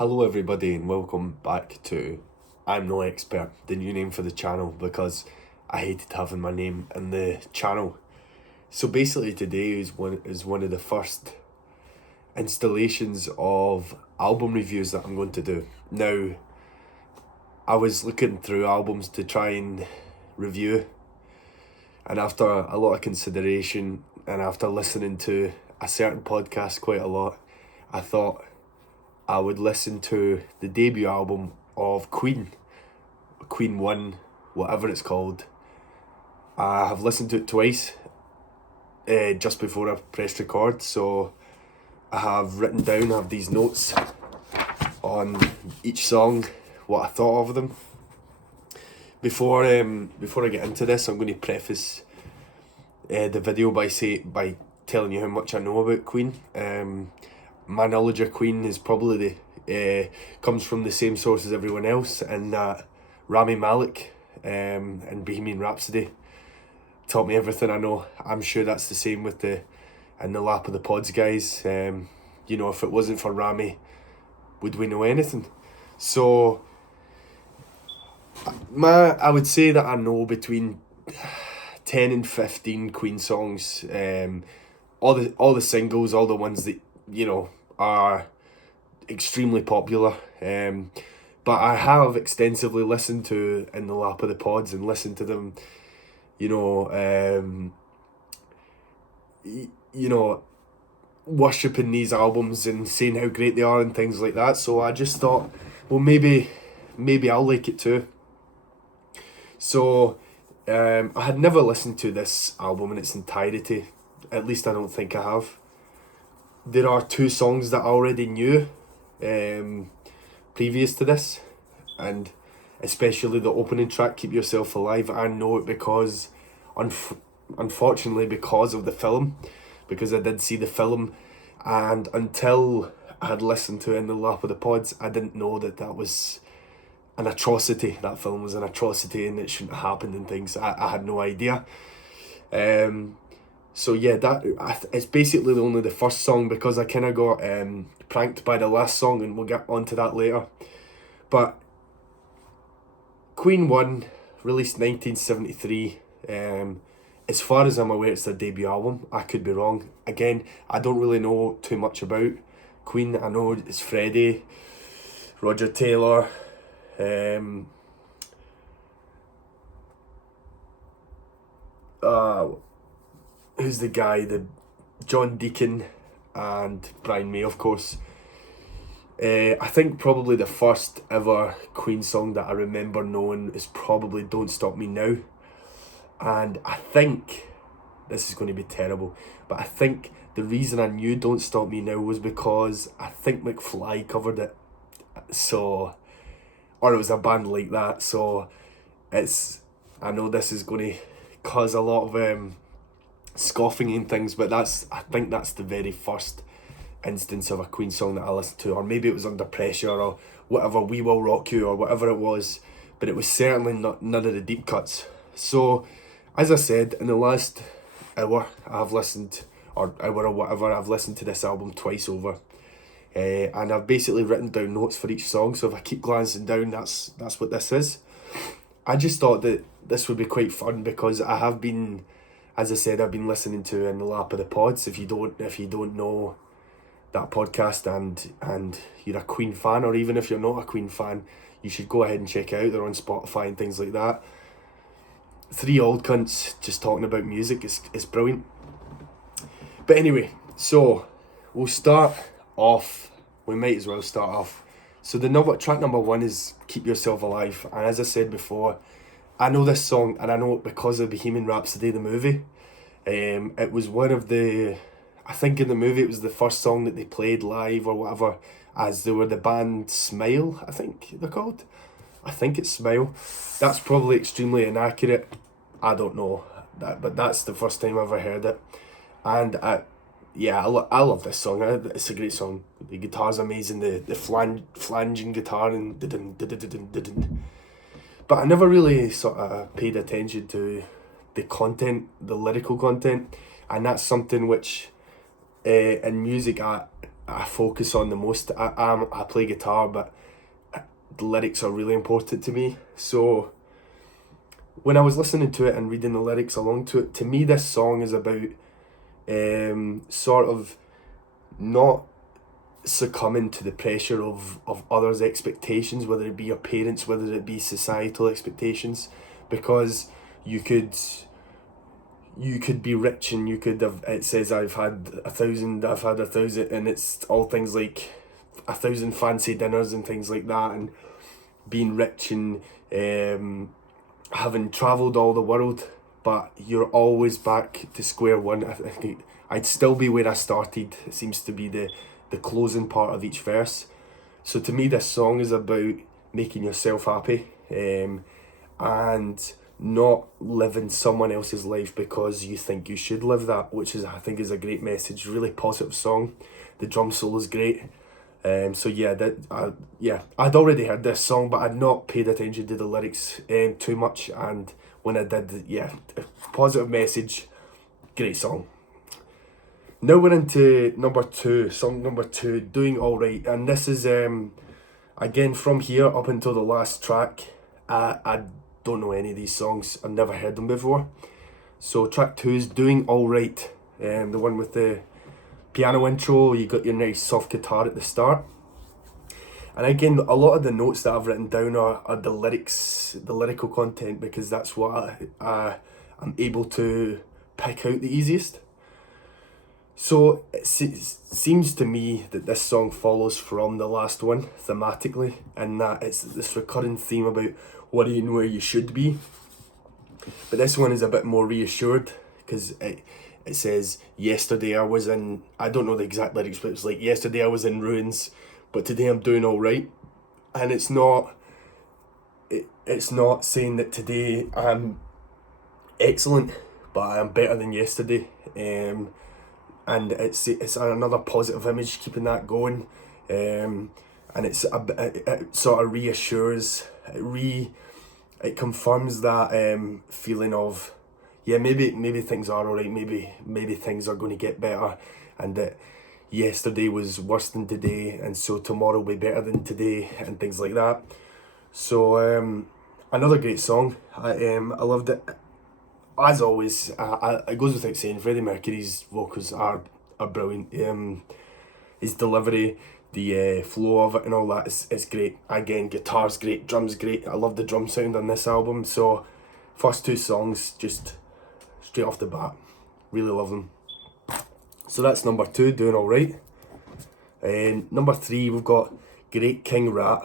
Hello everybody and welcome back to ImNoExpert, the new name for the channel because I hated having my name in the channel. So basically today is one of the first installations of album reviews that I'm going to do. Now, I was looking through albums to try and review, and after a lot of consideration and after listening to a certain podcast quite a lot, I thought I would listen to the debut album of Queen 1, whatever it's called. I have listened to it twice just before I pressed record, so I have written down, I have these notes on each song, what I thought of them. Before I get into this, I'm going to preface the video by telling you how much I know about Queen. My knowledge of Queen is probably comes from the same source as everyone else, and that Rami Malek and Bohemian Rhapsody taught me everything I know. I'm sure that's the same with the In the Lap of the Pods guys. If it wasn't for Rami, would we know anything? So I would say that I know between 10 and 15 Queen songs. All the singles, all the ones that are extremely popular, but I have extensively listened to In the Lap of the Pods and listened to them, worshipping these albums and saying how great they are and things like that. So I just thought, well, maybe I'll like it too. So I had never listened to this album in its entirety, at least I don't think I have. There are two songs that I already knew previous to this, and especially the opening track, Keep Yourself Alive. I know it because, unfortunately, because of the film, because I did see the film, and until I had listened to In the Lap of the Pods, I didn't know that was an atrocity. That film was an atrocity and it shouldn't have happened and things. I had no idea. So yeah, it's basically only the first song because I kind of got pranked by the last song, and we'll get onto that later. But Queen 1, released 1973. As far as I'm aware, it's their debut album. I could be wrong. Again, I don't really know too much about Queen. I know it's Freddie, Roger Taylor, who's the guy? The John Deacon and Brian May, of course. I think probably the first ever Queen song that I remember knowing is probably Don't Stop Me Now. And I think, this is going to be terrible, but I think the reason I knew Don't Stop Me Now was because I think McFly covered it. So, or it was a band like that. So, I know this is going to cause a lot of scoffing and things, but I think that's the very first instance of a Queen song that I listened to, or maybe it was Under Pressure or whatever, We Will Rock You or whatever it was, but it was certainly none of the deep cuts. So as I said, in the last hour I've listened, or hour or whatever, I've listened to this album twice over, and I've basically written down notes for each song, so if I keep glancing down, that's what this is. I just thought that this would be quite fun because I have been, as I said, I've been listening to In the Lap of the Pods. If you don't know that podcast and you're a Queen fan, or even if you're not a Queen fan, you should go ahead and check it out. They're on Spotify and things like that. Three old cunts just talking about music is brilliant. But anyway, so we'll start off. We might as well start off. So track number 1 is Keep Yourself Alive, and as I said before, I know this song, and I know it because of Bohemian Rhapsody, the movie. It was one of the, I think in the movie it was the first song that they played live or whatever, as they were the band Smile, I think they're called. I think it's Smile. That's probably extremely inaccurate. I don't know, but that's the first time I ever heard it. And I love this song. It's a great song. The guitar's amazing. The flanging guitar and dun. But I never really sort of paid attention to the content, the lyrical content, and that's something which in music I I focus on the most. I play guitar, but the lyrics are really important to me. So when I was listening to it and reading the lyrics along to it, to me this song is about sort of not succumbing to the pressure of others' expectations, whether it be your parents, whether it be societal expectations, because you could be rich and you could have, it says I've had 1,000, and it's all things like 1,000 fancy dinners and things like that, and being rich and having travelled all the world, but you're always back to square one. I think I'd still be where I started. It seems to be the closing part of each verse. So to me this song is about making yourself happy, and not living someone else's life because you think you should live that, which is, I think, is a great message. Really positive song. The drum solo is great. So yeah, I'd already heard this song, but I'd not paid attention to the lyrics too much, and when I did, yeah, positive message, great song. Now we're into song number two, Doing Alright, and this is again from here up until the last track. I don't know any of these songs. I've never heard them before. So track 2 is Doing Alright, the one with the piano intro. You got your nice soft guitar at the start, and again a lot of the notes that I've written down are the lyrics, the lyrical content, because that's what I'm able to pick out the easiest. So it seems to me that this song follows from the last one thematically, and that it's this recurring theme about worrying where you should be. But this one is a bit more reassured, because it says, yesterday I was in, I don't know the exact lyrics, but it's like, yesterday I was in ruins, but today I'm doing all right. And it's not saying that today I'm excellent, but I'm better than yesterday. And it's another positive image, keeping that going. And it sort of reassures, it confirms that feeling of, yeah, maybe things are alright, maybe things are going to get better, and that yesterday was worse than today, and so tomorrow will be better than today, and things like that. So another great song. I loved it. As always, it goes without saying, Freddie Mercury's vocals are brilliant. His delivery, the flow of it and all that is great. Again, guitar's great, drum's great. I love the drum sound on this album. So first 2 songs, just straight off the bat, really love them. So that's number 2, Doing Alright. And number 3, we've got Great King Rat,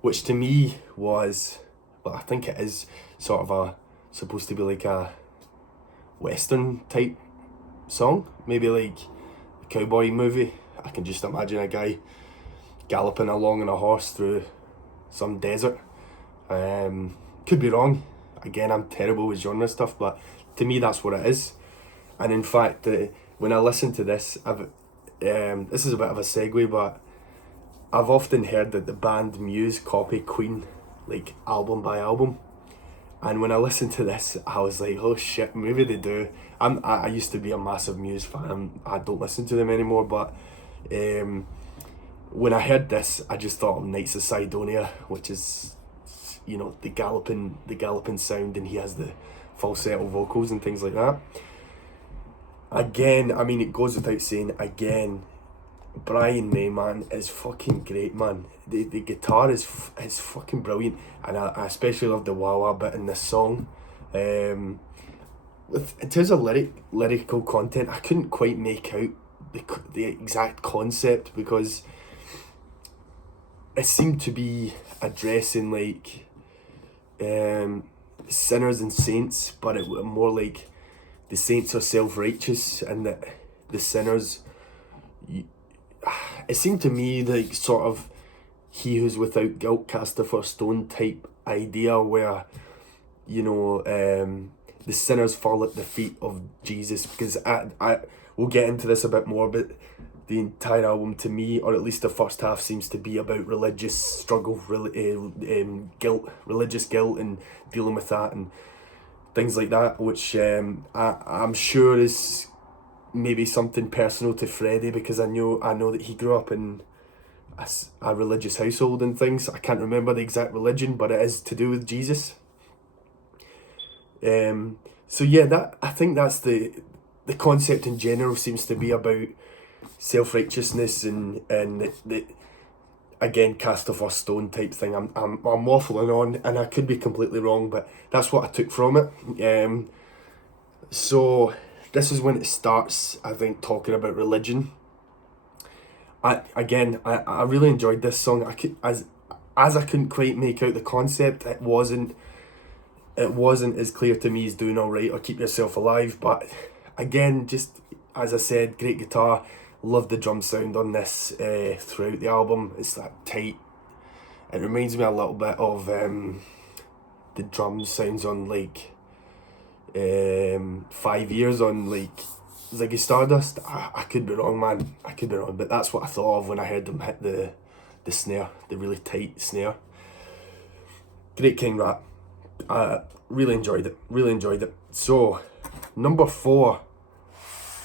which to me was, well, I think it is sort of supposed to be like a western type song, maybe like a cowboy movie. I can just imagine a guy galloping along on a horse through some desert. Could be wrong. Again, I'm terrible with genre stuff, but to me that's what it is. And in fact, when I listen to this, this is a bit of a segue, but I've often heard that the band Muse copy Queen, like album by album. And when I listened to this, I was like, oh shit, maybe they do. I used to be a massive Muse fan. I don't listen to them anymore, but when I heard this, I just thought of Knights of Sidonia, which is, you know, the galloping sound, and he has the falsetto vocals and things like that. Again, I mean, it goes without saying, again, Brian May, man, is fucking great, man. The guitar is fucking brilliant, and I especially love the wah wah bit in this song. In terms of lyrical content, I couldn't quite make out the exact concept, because it seemed to be addressing like sinners and saints, but it was more like the saints are self-righteous and that the sinners, it seemed to me like sort of he who's without guilt cast the first stone type idea, where, you know, the sinners fall at the feet of Jesus. Because I we'll get into this a bit more, but the entire album to me, or at least the first half, seems to be about religious struggle, guilt, religious guilt, and dealing with that and things like that, which I'm sure is maybe something personal to Freddie, because I know that he grew up in a religious household and things. I can't remember the exact religion, but it is to do with Jesus. So yeah, that I think that's the concept in general seems to be about self-righteousness and the again, cast the first stone type thing. I'm waffling on, and I could be completely wrong, but that's what I took from it. So this is when it starts, I think, talking about religion. I really enjoyed this song. As I couldn't quite make out the concept, it wasn't as clear to me as Doing Alright or Keep Yourself Alive, but again, just as I said, great guitar. Love the drum sound on this throughout the album. It's that tight. It reminds me a little bit of the drum sounds on like 5 Years on like Ziggy Stardust. I could be wrong, man. I could be wrong, but that's what I thought of when I heard them hit the snare, the really tight snare. Great King Rat. Really enjoyed it. So, number 4.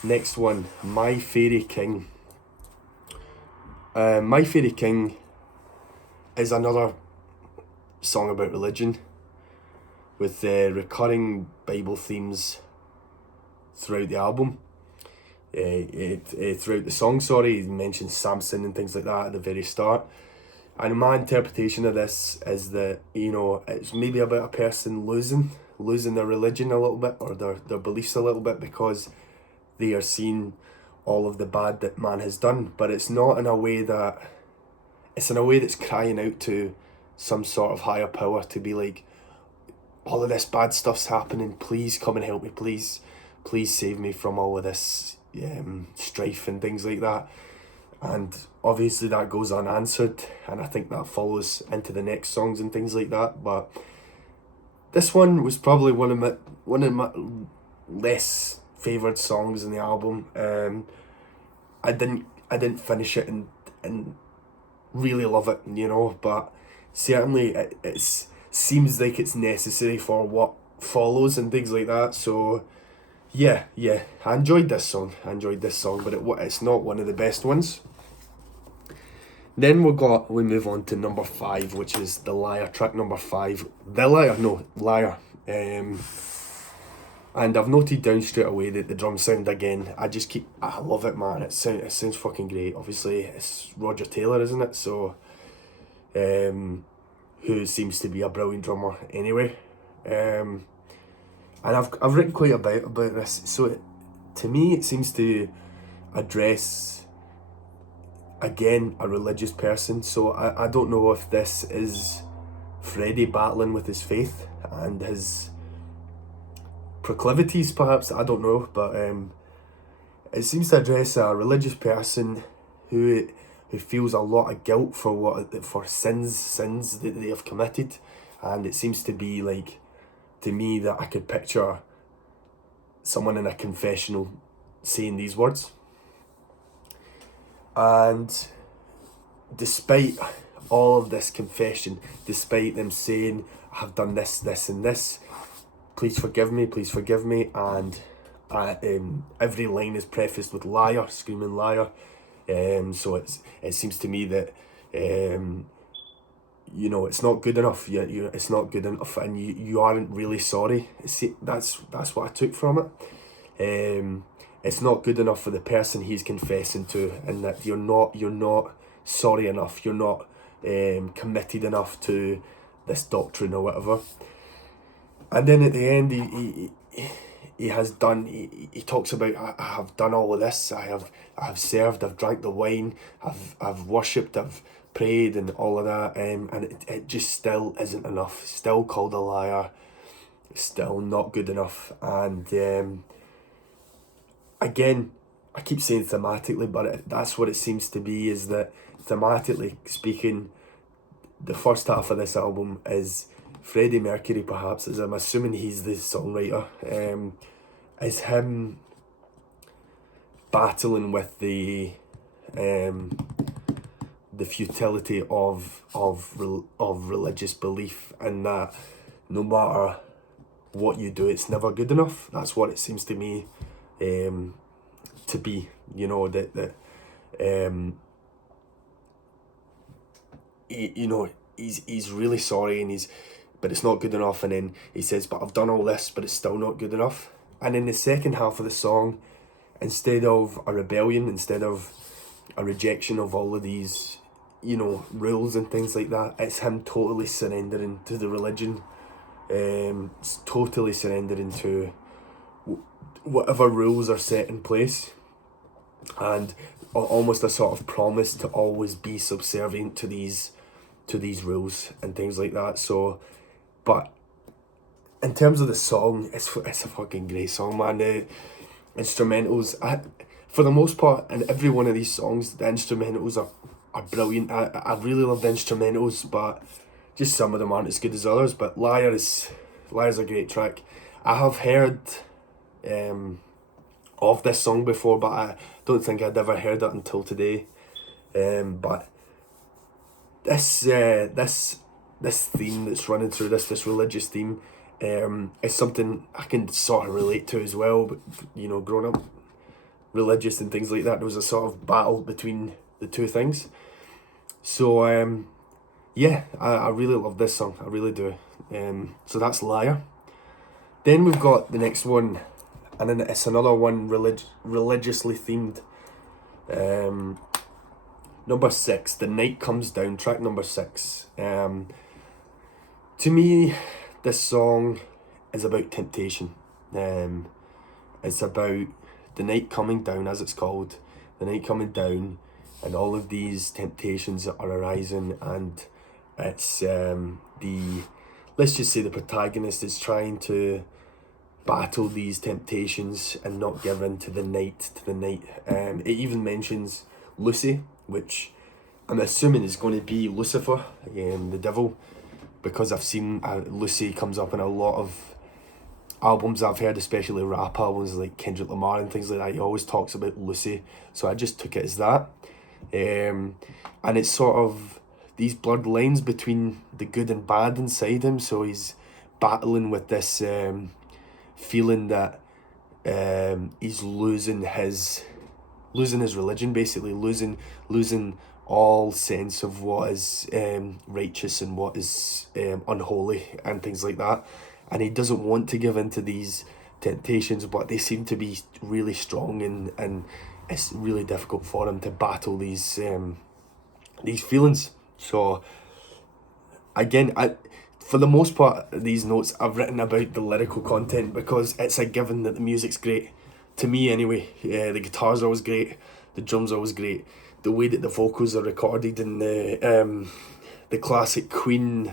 Next one, My Fairy King. My Fairy King is another song about religion with recurring Bible themes throughout the album. Throughout the song, he mentions Samson and things like that at the very start. And my interpretation of this is that, it's maybe about a person losing their religion a little bit, or their beliefs a little bit, because they are seeing all of the bad that man has done, but it's not in a way that, it's in a way that's crying out to some sort of higher power to be like, all of this bad stuff's happening, please come and help me, please save me from all of this strife and things like that. And obviously that goes unanswered, and I think that follows into the next songs and things like that. But this one was probably one of my less favoured songs in the album. I didn't finish it and really love it, but certainly it seems like it's necessary for what follows and things like that. So yeah, I enjoyed this song, but it's not one of the best ones. Then we move on to number 5, which is The Liar, track number 5. Liar. And I've noted down straight away that the drum sound again, I love it, man. It sounds fucking great. Obviously, it's Roger Taylor, isn't it? So, who seems to be a brilliant drummer anyway. And I've written quite a bit about this. So, to me, it seems to address, again, a religious person. So, I don't know if this is Freddie battling with his faith and his proclivities, perhaps, I don't know, but it seems to address a religious person who feels a lot of guilt for sins that they have committed, and it seems to be like, to me, that I could picture someone in a confessional saying these words. And despite all of this confession, despite them saying, I have done this, this and this, please forgive me, and every line is prefaced with liar, screaming liar. So it seems to me that it's not good enough. It's not good enough, and you aren't really sorry. See, that's what I took from it. It's not good enough for the person he's confessing to, and that you're not sorry enough. You're not committed enough to this doctrine or whatever. And then at the end, he talks about, I have done all of this. I have served. I've drank the wine. I've worshipped. I've prayed and all of that. And it just still isn't enough. Still called a liar. Still not good enough. And again, I keep saying thematically, but that's what it seems to be. Is that thematically speaking, the first half of this album is Freddie Mercury, perhaps, as I'm assuming he's the songwriter, is him battling with the futility of religious belief, and that no matter what you do, it's never good enough. That's what it seems to me to be. You know, he's really sorry, but it's not good enough. And then he says, but I've done all this, but it's still not good enough. And in the second half of the song, instead of a rebellion, instead of a rejection of all of these, rules and things like that, it's him totally surrendering to the religion, totally surrendering to whatever rules are set in place, and almost a sort of promise to always be subservient to these rules and things like that. So, but in terms of the song, it's a fucking great song, man. The instrumentals, for the most part, in every one of these songs, the instrumentals are brilliant. I really love the instrumentals, but just some of them aren't as good as others. But Liar's a great track. I have heard of this song before, but I don't think I'd ever heard it until today. But this theme that's running through this religious theme, is something I can sort of relate to as well. But growing up religious and things like that, there was a sort of battle between the two things. So I really love this song. I really do. So that's Liar. Then we've got the next one, and then it's another one religiously themed. Number 6, The Night Comes Down, track number 6. To me, this song is about temptation. It's about the night coming down, as it's called, the night coming down, and all of these temptations that are arising, and it's let's just say the protagonist is trying to battle these temptations and not give in to the night. It even mentions Lucy, which I'm assuming is going to be Lucifer, the devil, because I've seen Lucy comes up in a lot of albums I've heard, especially rap albums like Kendrick Lamar and things like that. He always talks about Lucy, so I just took it as that. And it's sort of these blurred lines between the good and bad inside him, so he's battling with this feeling that he's losing his religion, basically losing all sense of what is righteous and what is unholy and things like that. And he doesn't want to give in to these temptations, but they seem to be really strong, and it's really difficult for him to battle these feelings. So again, for the most part, these notes I've written about the lyrical content because it's a given that the music's great. To me anyway, the guitars are always great, the drums are always great, the way that the vocals are recorded in the classic Queen,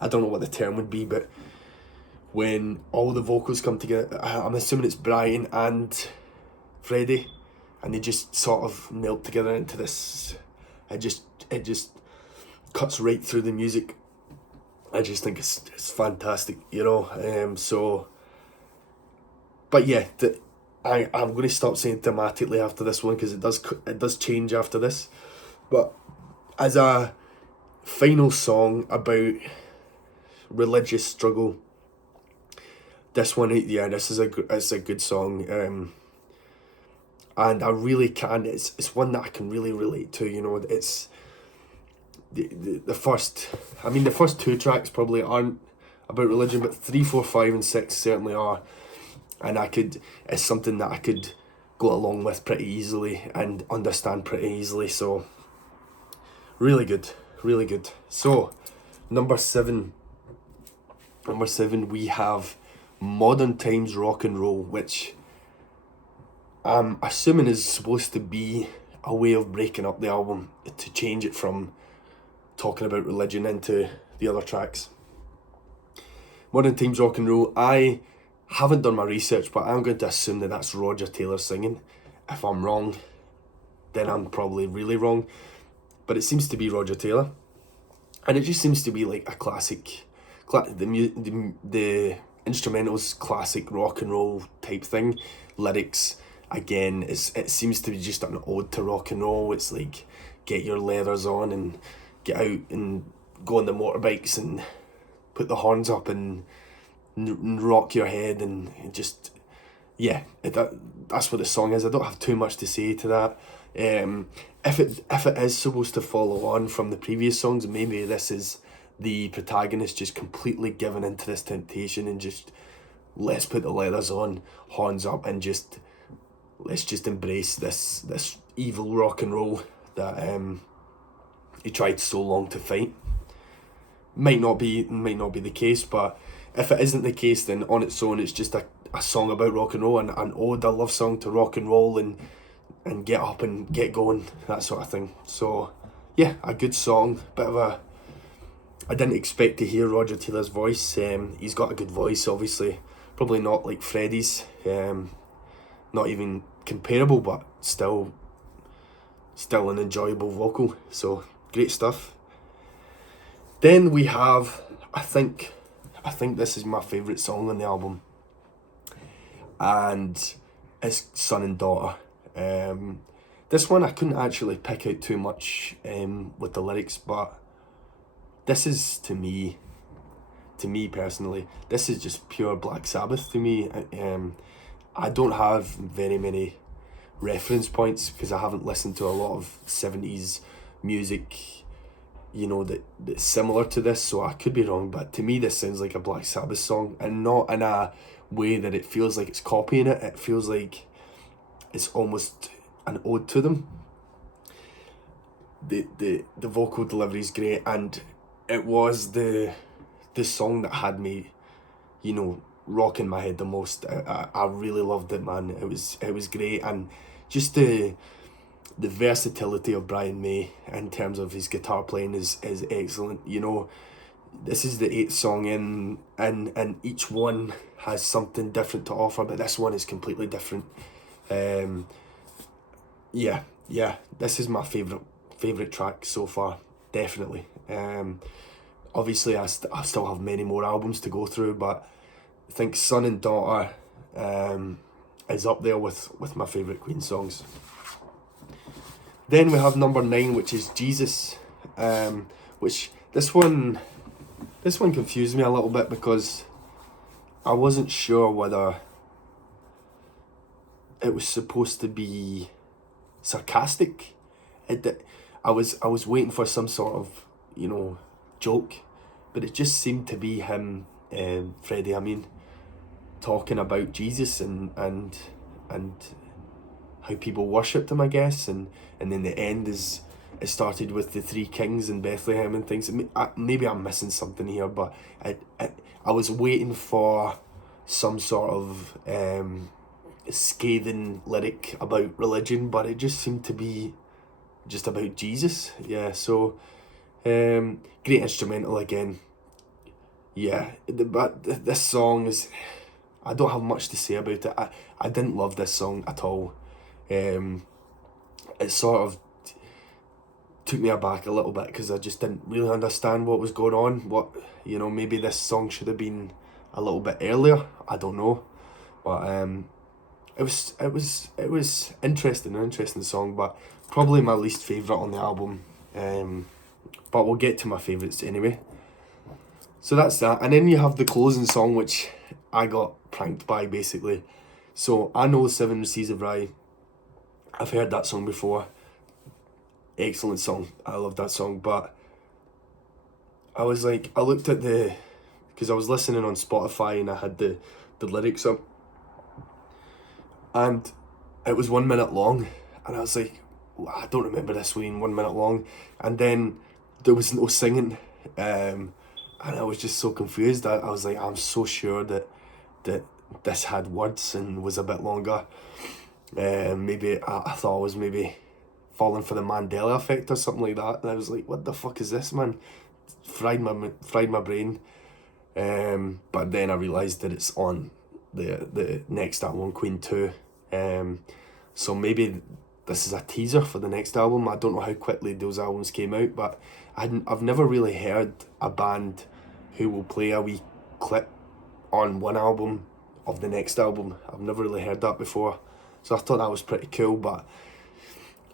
I don't know what the term would be, but when all the vocals come together, I'm assuming it's Brian and Freddie, and they just sort of melt together into this, it just cuts right through the music. I just think it's fantastic, so, but yeah, I'm going to stop saying thematically after this one because it does change after this. But as a final song about religious struggle, this one, this is a good song, and I really can. It's one that I can really relate to. It's the first. I mean, the first 2 tracks probably aren't about religion, but 3, 4, 5, and 6 certainly are. And it's something that I could go along with pretty easily and understand pretty easily. So, really good, really good. So, number 7, we have Modern Times Rock and Roll, which I'm assuming is supposed to be a way of breaking up the album to change it from talking about religion into the other tracks. Modern Times Rock and Roll, I haven't done my research, but I'm going to assume that that's Roger Taylor singing. If I'm wrong, then I'm probably really wrong, but it seems to be Roger Taylor, and it just seems to be like a classic, the instrumentals, classic rock and roll type thing. Lyrics, again, it seems to be just an ode to rock and roll. It's like, get your leathers on and get out and go on the motorbikes and put the horns up and rock your head, and just yeah, that's what the song is. I don't have too much to say to that. If it is supposed to follow on from the previous songs, maybe this is the protagonist just completely giving into this temptation and just, let's put the leathers on, horns up, and just let's just embrace this evil rock and roll that he tried so long to fight. Might not be the case, but if it isn't the case, then on its own it's just a song about rock and roll, and an ode, a love song to rock and roll, and get up and get going, that sort of thing. So yeah, a good song. I didn't expect to hear Roger Taylor's voice. He's got a good voice, obviously. Probably not like Freddie's, not even comparable, but still an enjoyable vocal. So great stuff. Then we have, I think this is my favourite song on the album, and it's Son and Daughter. This one I couldn't actually pick out too much with the lyrics, but this is, to me personally, this is just pure Black Sabbath to me. I don't have very many reference points because I haven't listened to a lot of 70s music, that's similar to this, so I could be wrong, but to me this sounds like a Black Sabbath song, and not in a way that it feels like it's copying it. It feels like it's almost an ode to them. The vocal delivery is great, and it was the song that had me, rocking my head the most. I really loved it, man. It was great, and just the versatility of Brian May in terms of his guitar playing is excellent. This is the 8th song in, and each one has something different to offer, but this one is completely different. Yeah, this is my favourite track so far, definitely. Obviously I still have many more albums to go through, but I think Son and Daughter is up there with my favourite Queen songs. Then we have number 9, which is Jesus, which this one confused me a little bit because I wasn't sure whether it was supposed to be sarcastic. I was waiting for some sort of joke, but it just seemed to be him, Freddie, talking about Jesus and how people worshipped him, I guess, and then the end it started with the 3 kings in Bethlehem and things. Maybe I'm missing something here, but I was waiting for some sort of scathing lyric about religion, but it just seemed to be just about Jesus. Yeah, so great instrumental again. Yeah, but this song is, I don't have much to say about it. I didn't love this song at all. It sort of took me aback a little bit because I just didn't really understand what was going on. Maybe this song should have been a little bit earlier. I don't know, but it was interesting, an interesting song, but probably my least favourite on the album. But we'll get to my favourites anyway. So that's that, and then you have the closing song, which I got pranked by, basically. So I know 7 Seas of Rye. I've heard that song before. Excellent song. I love that song, but I looked at because I was listening on Spotify and I had the lyrics up, and it was 1 minute long, and I was like, I don't remember this being 1 minute long, and then there was no singing, and I was just so confused. I was like, I'm so sure that this had words and was a bit longer. Maybe I thought I was maybe falling for the Mandela effect or something like that, and I was like, what the fuck is this, man? Fried my brain. But then I realised that it's on the next album, Queen 2. So maybe this is a teaser for the next album. I don't know how quickly those albums came out, but I've never really heard a band who will play a wee clip on one album of the next album. I've never really heard that before, so I thought that was pretty cool, but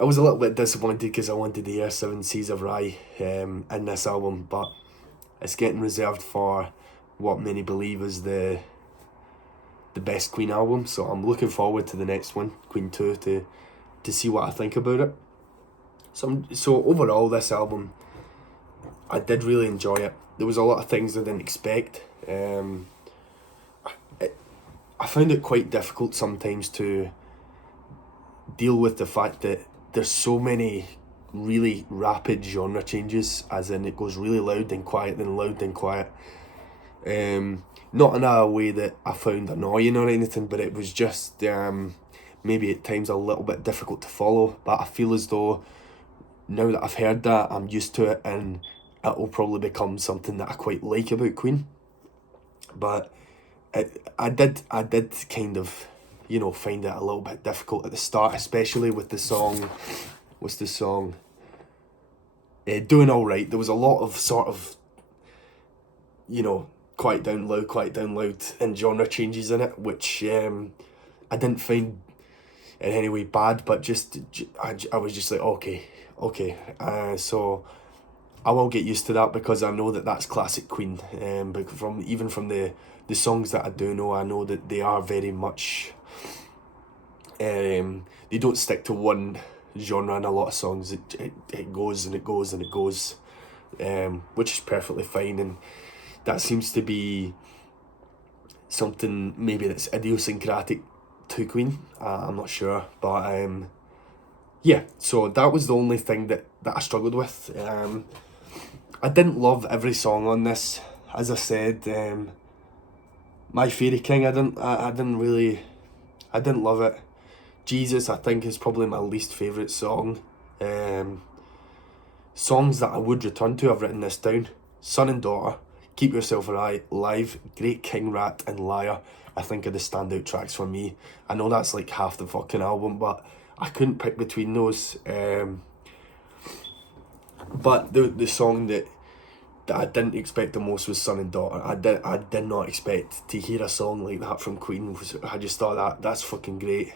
I was a little bit disappointed because I wanted to hear 7 Seas of Rye in this album, but it's getting reserved for what many believe is the the best Queen album, so I'm looking forward to the next one, Queen 2, to see what I think about it. So overall, this album, I did really enjoy it. There was a lot of things I didn't expect. I found it quite difficult sometimes to deal with the fact that there's so many really rapid genre changes, as in it goes really loud then quiet, then loud then quiet. Not in a way that I found annoying or anything, but it was just maybe at times a little bit difficult to follow. But I feel as though now that I've heard that, I'm used to it, and it will probably become something that I quite like about Queen. But I did kind of, find it a little bit difficult at the start, especially with the song. What's the song? Doing All Right. There was a lot of sort of, quiet down loud, and genre changes in it, which I didn't find in any way bad, but I was just like, okay. So I will get used to that, because I know that that's classic Queen. But from the songs that I do know, I know that they are very much, they don't stick to one genre in a lot of songs. It goes and it goes and it goes, which is perfectly fine, and that seems to be something maybe that's idiosyncratic to Queen. I'm not sure, but yeah, so that was the only thing that I struggled with. I didn't love every song on this. As I said, My Fairy King, I didn't love it. Jesus, I think, is probably my least favourite song. Songs that I would return to, I've written this down: Son and Daughter, Keep Yourself Alive, Great King Rat, and Liar, I think, are the standout tracks for me. I know that's like half the fucking album, but I couldn't pick between those. But the song that I didn't expect the most was Son and Daughter. I did not expect to hear a song like that from Queen. I just thought that's fucking great.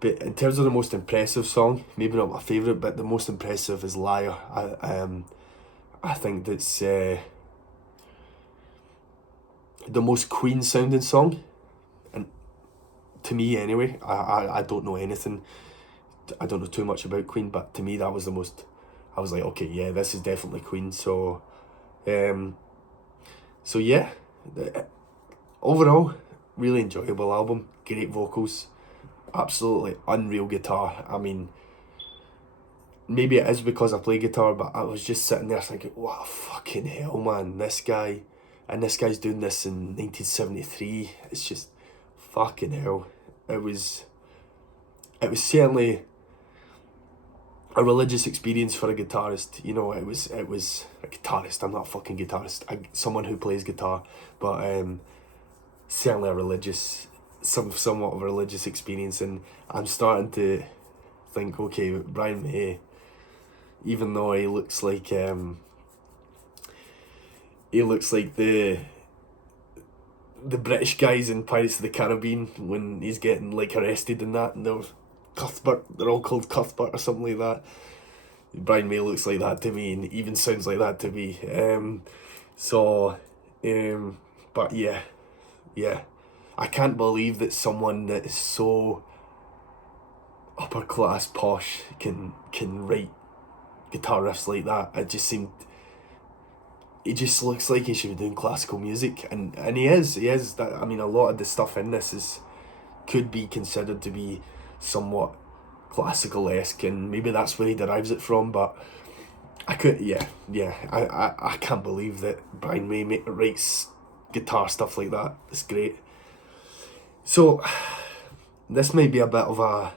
But in terms of the most impressive song, maybe not my favourite, but the most impressive is Liar. I think that's the most Queen sounding song, and to me anyway. I don't know anything. I don't know too much about Queen, but to me that was the most. I was like, okay, yeah, this is definitely Queen. So yeah, overall, really enjoyable album. Great vocals, absolutely unreal guitar. I mean, maybe it is because I play guitar, but I was just sitting there thinking, what fucking hell, man, this guy's doing this in 1973. It's just fucking hell. It was certainly a religious experience for a guitarist. It was a guitarist. I'm not a fucking guitarist. Someone who plays guitar, but certainly somewhat of a religious experience. And I'm starting to think, okay, Brian May, even though he looks like the British guys in Pirates of the Caribbean when he's getting like arrested and that, and they're all called Cuthbert or something like that. Brian May looks like that to me, and even sounds like that to me. But yeah, I can't believe that someone that is so upper class posh can write guitar riffs like that. He just looks like he should be doing classical music, and he is that. I mean, a lot of the stuff in this could be considered to be somewhat classical-esque, and maybe that's where he derives it from, but I can't believe that Brian May writes guitar stuff like that. It's great. So this might be a bit of a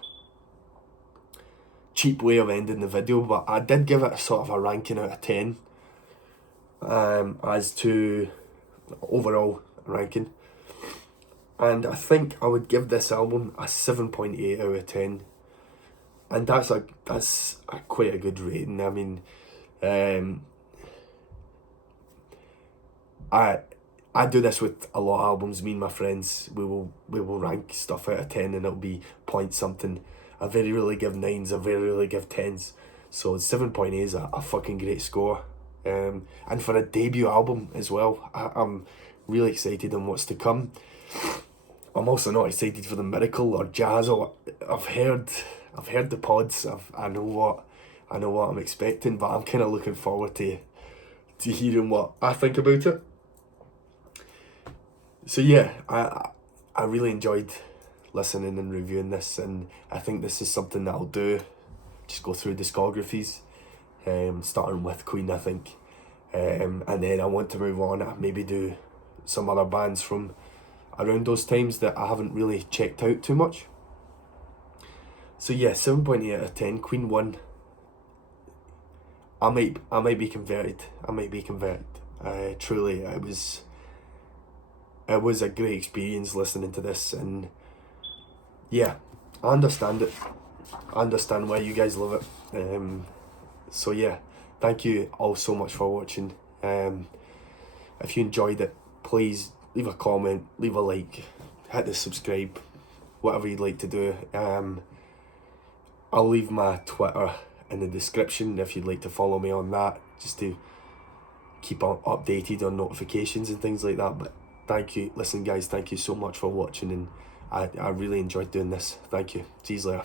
cheap way of ending the video, but I did give it a sort of a ranking out of 10 as to overall ranking. And I think I would give this album a 7.8 out of 10. And that's quite a good rating. I mean, I do this with a lot of albums. Me and my friends, we will rank stuff out of 10, and it'll be point something. I very rarely give 9s, I very rarely give 10s. So 7.8 is a fucking great score. And for a debut album as well, I'm really excited on what's to come. I'm also not excited for the Miracle or Jazz. Or I've heard the pods. I know what I'm expecting, but I'm kind of looking forward to hearing what I think about it. So yeah, I really enjoyed listening and reviewing this, and I think this is something that I'll do. Just go through discographies, starting with Queen, I think, and then I want to move on and maybe do some other bands from around those times that I haven't really checked out too much. So yeah, 7.8 out of 10. Queen won. I might be converted. Truly, it was a great experience listening to this, and yeah, I understand it. I understand why you guys love it. So yeah, thank you all so much for watching. If you enjoyed it, please leave a comment, leave a like, hit the subscribe, whatever you'd like to do. I'll leave my Twitter in the description if you'd like to follow me on that, just to keep updated on notifications and things like that. But thank you. Listen guys, thank you so much for watching, and I really enjoyed doing this. Thank you. See you later.